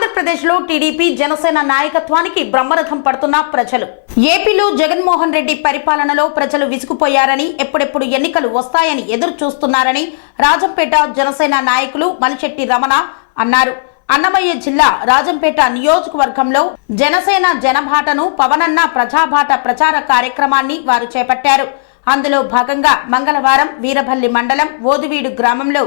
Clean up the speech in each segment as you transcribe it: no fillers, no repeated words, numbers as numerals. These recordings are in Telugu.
ఆంధ్రప్రదేశ్లో టీడీపీ జనసేన నాయకత్వానికి బ్రహ్మరథం పడుతున్న ప్రజలు. ఏపీలో జగన్మోహన్ రెడ్డి పరిపాలనలో ప్రజలు విసుగుపోయారని, ఎప్పుడెప్పుడు ఎన్నికలు వస్తాయని ఎదురు చూస్తున్నారని రాజంపేట జనసేన నాయకులు మలిశెట్టి రమణ అన్నారు. అన్నమయ్య జిల్లా రాజంపేట నియోజకవర్గంలో జనసేన జనబాటను పవనన్న ప్రజాబాట ప్రచార కార్యక్రమాన్ని వారు చేపట్టారు. అందులో భాగంగా మంగళవారం వీరభల్లి మండలం ఓదువీడు గ్రామంలో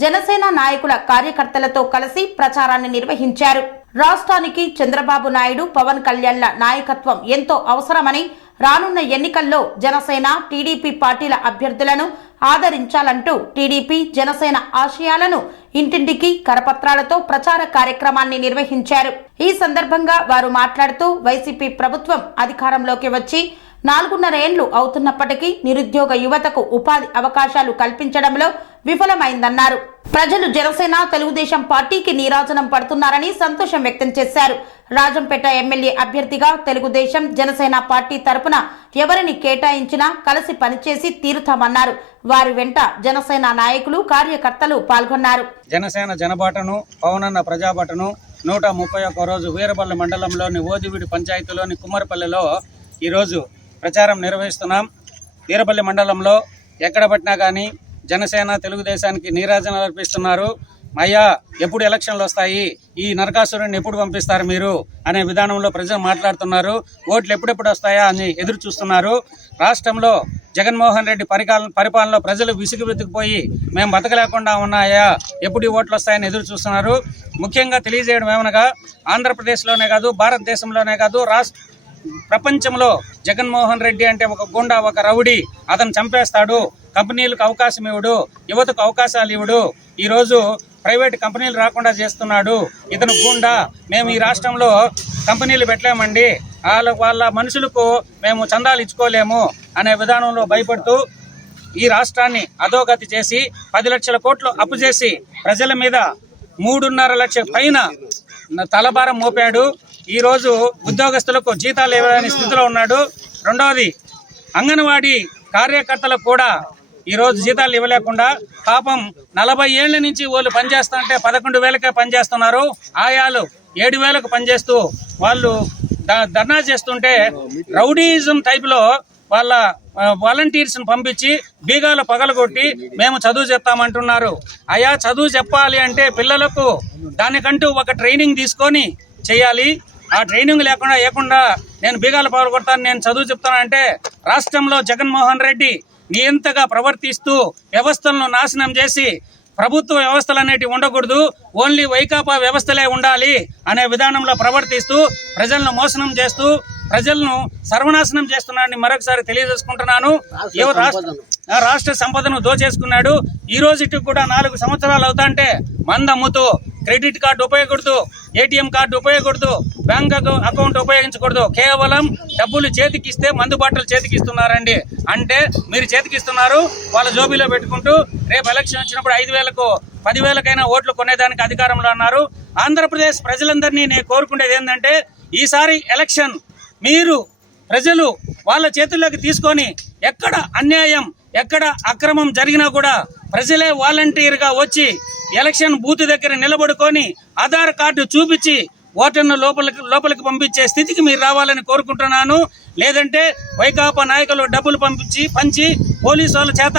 జనసేన నాయకుల కార్యకర్తలతో కలిసి ప్రచారాన్ని నిర్వహించారు. రాష్ట్రానికి చంద్రబాబు నాయుడు, పవన్ కళ్యాణ్ల నాయకత్వం ఎంతో అవసరమని, రానున్న ఎన్నికల్లో జనసేన, టీడీపీ పార్టీల అభ్యర్థులను ఆదరించాలంటూ టీడీపీ జనసేన ఆశయాలను ఇంటింటికి కరపత్రాలతో ప్రచార కార్యక్రమాన్ని నిర్వహించారు. ఈ సందర్భంగా వారు మాట్లాడుతూ వైసీపీ ప్రభుత్వం అధికారంలోకి వచ్చి 4.5 ఏళ్లు అవుతున్నప్పటికీ నిరుద్యోగ యువతకు ఉపాధి అవకాశాలు కల్పించడంలో విఫలమైందన్నారు. ప్రజలు జనసేన, తెలుగుదేశం పార్టీకి నీరాజనం పడుతున్నారని సంతోషం వ్యక్తం చేశారు. రాజంపేట ఎమ్మెల్యే అభ్యర్థిగా తెలుగుదేశం, జనసేన పార్టీ తరపున ఎవరిని కేటాయించినా కలిసి పనిచేసి తీరుతామన్నారు. వారి వెంట జనసేన నాయకులు, కార్యకర్తలు పాల్గొన్నారు. జనసేన జనబాటను, పవనన్న ప్రజాబాటను 131 రోజు వీరపల్లి మండలంలోని ఓదివీడి పంచాయతీలోని కుమ్మరిపల్లిలో ఈరోజు ప్రచారం నిర్వహిస్తున్నాం. వీరపల్లి మండలంలో ఎక్కడ పట్టినా కానీ జనసేన, తెలుగుదేశానికి నీరాజనాలు అర్పిస్తున్నారు. అయ్యా, ఎప్పుడు ఎలక్షన్లు వస్తాయి, ఈ నరకాసురుడిని ఎప్పుడు పంపిస్తారు మీరు అనే విధానంలో ప్రజలు మాట్లాడుతున్నారు. ఓట్లు ఎప్పుడెప్పుడు వస్తాయా అని ఎదురు చూస్తున్నారు. రాష్ట్రంలో జగన్మోహన్ రెడ్డి పరిపాలనలో ప్రజలు విసిగిపోయి మేము బతకలేకుండా ఉన్నాయా, ఎప్పుడు ఈ ఓట్లు వస్తాయని ఎదురు చూస్తున్నారు. ముఖ్యంగా తెలియజేయడం ఏమనగా, ఆంధ్రప్రదేశ్లోనే కాదు, భారతదేశంలోనే కాదు, ప్రపంచంలో జగన్మోహన్ రెడ్డి అంటే ఒక గుండా, ఒక రౌడీ. అతను చంపేస్తాడు, కంపెనీలకు అవకాశం ఇవ్వడు, యువతకు అవకాశాలు ఇవ్వడు, ఈరోజు ప్రైవేట్ కంపెనీలు రాకుండా చేస్తున్నాడు, ఇతను గుండా. మేము ఈ రాష్ట్రంలో కంపెనీలు పెట్టలేమండి, వాళ్ళ మనుషులకు మేము చందాలు ఇచ్చుకోలేము అనే విధానంలో భయపడుతూ ఈ రాష్ట్రాన్ని అధోగతి చేసి 10 లక్షల కోట్లు అప్పు చేసి ప్రజల మీద 3.5 లక్షల పైన తలభారం మోపాడు. ఈరోజు ఉద్యోగస్తులకు జీతాలు ఇవ్వలేని స్థితిలో ఉన్నాడు. రెండవది, అంగన్వాడీ కార్యకర్తలకు కూడా ఈరోజు జీతాలు ఇవ్వలేకుండా పాపం 40 ఏళ్ల నుంచి వాళ్ళు పనిచేస్తుంటే 11,000కే పనిచేస్తున్నారు. ఆయాలు 7,000కు పనిచేస్తూ వాళ్ళు ధర్నా చేస్తుంటే రౌడీయిజం టైప్లో వాళ్ళ వాలంటీర్స్ని పంపించి బీగాలు పగలగొట్టి మేము చదువు చెప్తామంటున్నారు. అయా, చదువు చెప్పాలి అంటే పిల్లలకు దానికంటూ ఒక ట్రైనింగ్ తీసుకొని చేయాలి. ఆ ట్రైనింగ్ లేకుండా నేను బీగాలు పగలగొడతాను, నేను చదువు చెప్తానంటే రాష్ట్రంలో జగన్మోహన్ రెడ్డి నియంతగా ప్రవర్తిస్తూ వ్యవస్థలను నాశనం చేసి ప్రభుత్వ వ్యవస్థలు అనేటివి ఉండకూడదు, ఓన్లీ వైకాపా వ్యవస్థలే ఉండాలి అనే విధానంలో ప్రవర్తిస్తూ ప్రజలను మోసనం చేస్తూ ప్రజలను సర్వనాశనం చేస్తున్నాడని మరొకసారి తెలియజేసుకుంటున్నాను. రాష్ట్ర సంపదను దోచేసుకున్నాడు. ఈ రోజుకి కూడా 4 సంవత్సరాలు అవుతాంటే మందు అమ్ముతూ, క్రెడిట్ కార్డు ఉపయోగకూడదు, ఏటీఎం కార్డు ఉపయోగకూడదు, బ్యాంక్ అకౌంట్ ఉపయోగించకూడదు, కేవలం డబ్బులు చేతికిస్తే మందు బాటలు చేతికిస్తున్నారండి. అంటే మీరు చేతికిస్తున్నారు, వాళ్ళ జోబీలో పెట్టుకుంటూ రేపు ఎలక్షన్ వచ్చినప్పుడు 5,000కు 10,000కైనా ఓట్లు కొనేదానికి అధికారంలో ఉన్నారు. ఆంధ్రప్రదేశ్ ప్రజలందరినీ నేను కోరుకునేది ఏంటంటే, ఈసారి ఎలక్షన్ మీరు ప్రజలు వాళ్ళ చేతుల్లోకి తీసుకొని ఎక్కడ అన్యాయం, ఎక్కడ అక్రమం జరిగినా కూడా ప్రజలే వాలంటీర్గా వచ్చి ఎలక్షన్ బూత్ దగ్గర నిలబడుకొని ఆధార్ కార్డు చూపించి ఓటర్ను లోపలికి పంపించే స్థితికి మీరు రావాలని కోరుకుంటున్నాను. లేదంటే వైకాపా నాయకులు డబ్బులు పంచి పోలీసు వాళ్ళ చేత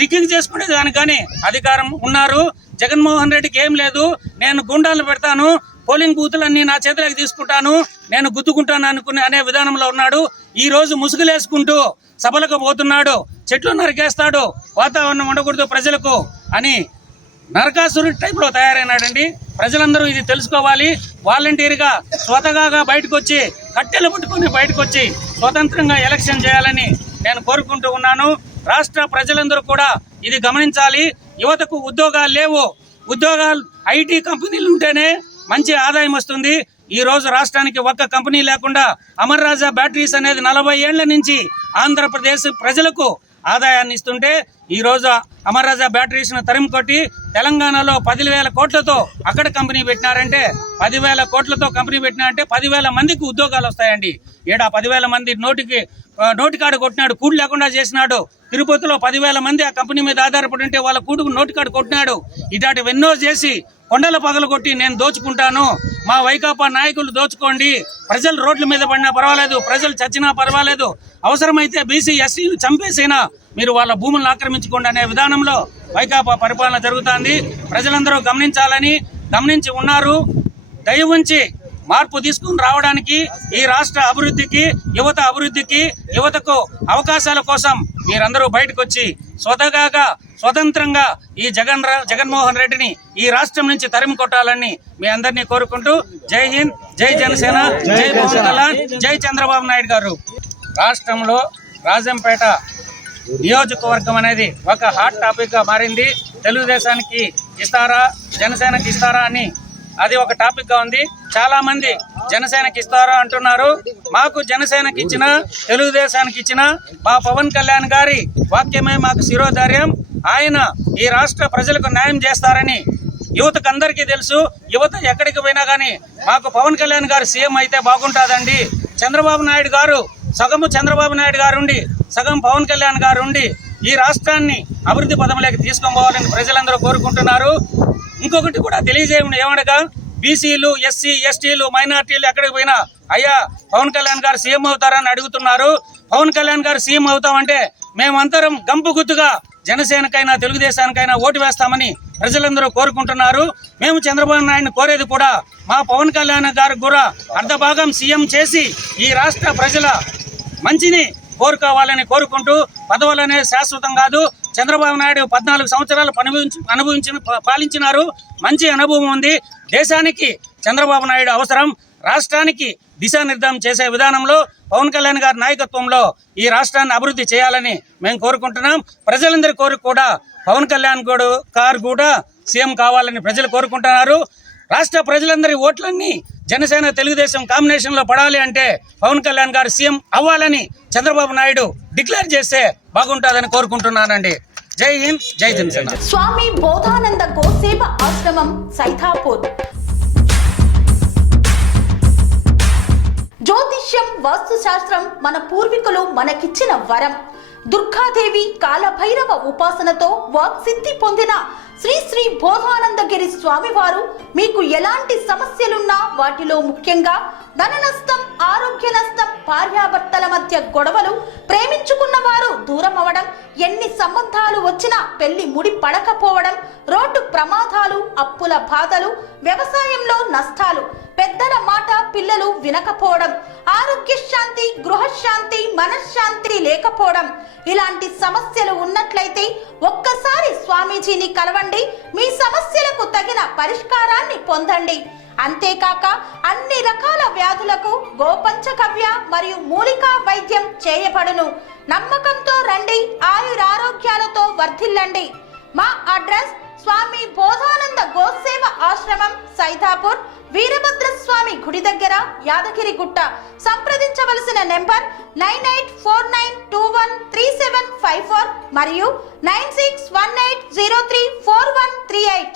రిగ్గింగ్ చేసుకునే దానికి కానీ అధికారం ఉన్నారు. జగన్మోహన్ రెడ్డికి ఏం లేదు, నేను గుండాలు పెడతాను, పోలింగ్ బూతులన్నీ నా చేతులకు తీసుకుంటాను, నేను గుద్దుకుంటాను అనే విధానంలో ఉన్నాడు. ఈ రోజు ముసుగులేసుకుంటూ సభలకు పోతున్నాడు, చెట్లు నరికేస్తాడు, వాతావరణం ఉండకూడదు ప్రజలకు అని నరకాసురుడి టైప్లో తయారైనాడండి. ప్రజలందరూ ఇది తెలుసుకోవాలి. వాలంటీర్గా స్వతహాగా బయటకు వచ్చి, కట్టెలు పట్టుకొని బయటకు వచ్చి స్వతంత్రంగా ఎలక్షన్ చేయాలని నేను కోరుకుంటూ ఉన్నాను. రాష్ట్ర ప్రజలందరూ కూడా ఇది గమనించాలి. యువతకు ఉద్యోగాలు లేవు, ఉద్యోగాలు ఐటీ కంపెనీలు ఉంటేనే మంచి ఆదాయం వస్తుంది. ఈ రోజు రాష్ట్రానికి ఒక్క కంపెనీ లేకుండా అమర్ రాజా బ్యాటరీస్ అనేది 40 ఏళ్ల నుంచి ఆంధ్రప్రదేశ్ ప్రజలకు ఆదాయాన్ని ఇస్తుంటే ఈ రోజు అమర్ రాజా బ్యాటరీస్ ను తరిమి కొట్టి తెలంగాణలో 10,000 కోట్లతో అక్కడ కంపెనీ పెట్టినారంటే, 10,000 కోట్లతో కంపెనీ పెట్టినారంటే 10,000 మందికి ఉద్యోగాలు వస్తాయండి. 10,000 మంది నోటికాడు కొట్టినాడు, కూడు లేకుండా చేసినాడు. తిరుపతిలో 10,000 మంది ఆ కంపెనీ మీద ఆధారపడి ఉంటే వాళ్ళ కూడుకు నోటికాడు కొట్టినాడు. ఇలాంటివెన్నో చేసి కొండల పగలగొట్టి నేను దోచుకుంటాను, మా వైకాపా నాయకులు దోచుకోండి, ప్రజలు రోడ్ల మీద పడినా పర్వాలేదు, ప్రజలు చచ్చినా పర్వాలేదు, అవసరమైతే బీసీ ఎస్సీలు చంపేసైనా మీరు వాళ్ళ భూములను ఆక్రమించుకోండి అనే విధానంలో వైకాపా పరిపాలన జరుగుతోంది. ప్రజలందరూ గమనించి ఉన్నారు. దయ ఉంచి మార్పు తీసుకుని రావడానికి, ఈ రాష్ట్ర అభివృద్ధికి, యువత అభివృద్ధికి, యువతకు అవకాశాల కోసం మీరందరూ బయటకు వచ్చి స్వతంత్రంగా ఈ జగన్మోహన్ రెడ్డిని ఈ రాష్ట్రం నుంచి తరిమి కొట్టాలని మీ అందరినీ కోరుకుంటూ జై హింద్, జై జనసేన, జై పవన్ కళ్యాణ్, జై చంద్రబాబు నాయుడు గారు. రాష్ట్రంలో రాజంపేట నియోజకవర్గం అనేది ఒక హాట్ టాపిక్ గా మారింది. తెలుగుదేశానికి ఇస్తారా, జనసేనకి ఇస్తారా అని అది ఒక టాపిక్ గా ఉంది. చాలా మంది జనసేనకి ఇస్తారా అంటున్నారు. మాకు జనసేనకి ఇచ్చిన, తెలుగుదేశానికి ఇచ్చిన మా పవన్ కళ్యాణ్ గారి వాక్యమే మాకు శిరోధార్యం. ఆయన ఈ రాష్ట్ర ప్రజలకు న్యాయం చేస్తారని యువతకు అందరికీ తెలుసు. యువత ఎక్కడికి పోయినా కానీ మాకు పవన్ కళ్యాణ్ గారు సీఎం అయితే బాగుంటుందండి, చంద్రబాబు నాయుడు గారు సగము చంద్రబాబు నాయుడు గారు ఉండి సగం పవన్ కళ్యాణ్ గారు ఉండి ఈ రాష్ట్రాన్ని అభివృద్ధి పదంలోకి తీసుకొని పోవాలని ప్రజలందరూ కోరుకుంటున్నారు. ఇంకొకటి కూడా తెలియజేయడం ఏమనగా, బీసీలు, ఎస్సీ, ఎస్టీలు, మైనార్టీలు ఎక్కడికి పోయినా అయ్యా పవన్ కళ్యాణ్ గారు సీఎం అవుతారని అడుగుతున్నారు. పవన్ కళ్యాణ్ గారు సీఎం అవుతామంటే మేమంతరం గంపు గుర్తుగా జనసేనకైనా తెలుగుదేశానికైనా ఓటు వేస్తామని ప్రజలందరూ కోరుకుంటున్నారు. మేము చంద్రబాబు నాయుడిని కోరేది కూడా మా పవన్ కళ్యాణ్ గారికి కూడా అర్ధభాగం సీఎం చేసి ఈ రాష్ట్ర ప్రజల మంచిని కోరుకోవాలని కోరుకుంటూ, పదవులనే శాశ్వతం కాదు. చంద్రబాబు నాయుడు 14 సంవత్సరాలు పాలించినారు. మంచి అనుభవం ఉంది. దేశానికి చంద్రబాబు నాయుడు అవసరం. రాష్ట్రానికి దిశానిర్దేశం చేసే విధానంలో పవన్ కళ్యాణ్ గారి నాయకత్వంలో ఈ రాష్ట్రాన్ని అభివృద్ధి చేయాలని మేము కోరుకుంటున్నాం. ప్రజలందరి కోరిక కూడా పవన్ కళ్యాణ్ గారు కూడా సీఎం కావాలని ప్రజలు కోరుకుంటున్నారు. రాష్ట్ర ప్రజలందరి ఓట్లన్నీ జనసేన తెలుగుదేశం కాంబినేషన్ లో పడాలి అంటే పవన్ కళ్యాణ్ గారు సీఎం అవ్వాలని చంద్రబాబు నాయుడు డిక్లేర్ చేస్తే బాగుంటుందని కోరుకుంటున్నానండి. జై హింద్, జై జనసేన. స్వామి బోధానంద గోసేవ ఆశ్రమం, సైతాపూర్. జ్యోతిష్యం, వాస్తుశాస్త్రం మన పూర్వీకులు మనకిచ్చిన వరం. దుర్గాదేవి, కాలభైరవ ఉపాసనతో వాక్సిద్ధి పొందిన శ్రీ శ్రీ బోధానందగిరి స్వామివారు మీకు ఎలాంటి సమస్యలున్నా, వాటిలో ముఖ్యంగా ధన నష్టం, ఆరోగ్య నష్టం, భార్యాభర్తల మధ్య గొడవలు, ప్రేమించుకున్న వారు దూరం అవడం, ఎన్ని సంబంధాలు వచ్చినా పెళ్లి ముడి పడకపోవడం, రోడ్డు ప్రమాదాలు, అప్పుల బాధలు, వ్యవసాయంలో నష్టాలు, పెద్దల మాట పిల్లలు వినకపోవడం, ఆరోగ్య శాంతి, గృహశాంతి, మనశ్శాంతి లేకపోవడం, ఇలాంటి సమస్యలు ఉన్నట్లయితే ఒక్కసారి స్వామీజీని కలవండి. మీ సమస్యలకు తగిన పరిష్కారాన్ని పొందండి. అంతేకాక అన్ని రకాల వ్యాధులకు గోపంచకవ్య మరియు మూలికా వైద్యం చేయబడును. నమ్మకంతో రండి, ఆయురారోగ్యాలతో వర్ధిల్లండి. మా అడ్రస్ స్వామి బోధానంద గోసేవ ఆశ్రమం, సైతాపూర్, వీరభద్రస్వామి గుడి దగ్గర, యాదగిరిగుట్ట. సంప్రదించవలసిన నెంబర్ 9849213754 మరియు 9618034138.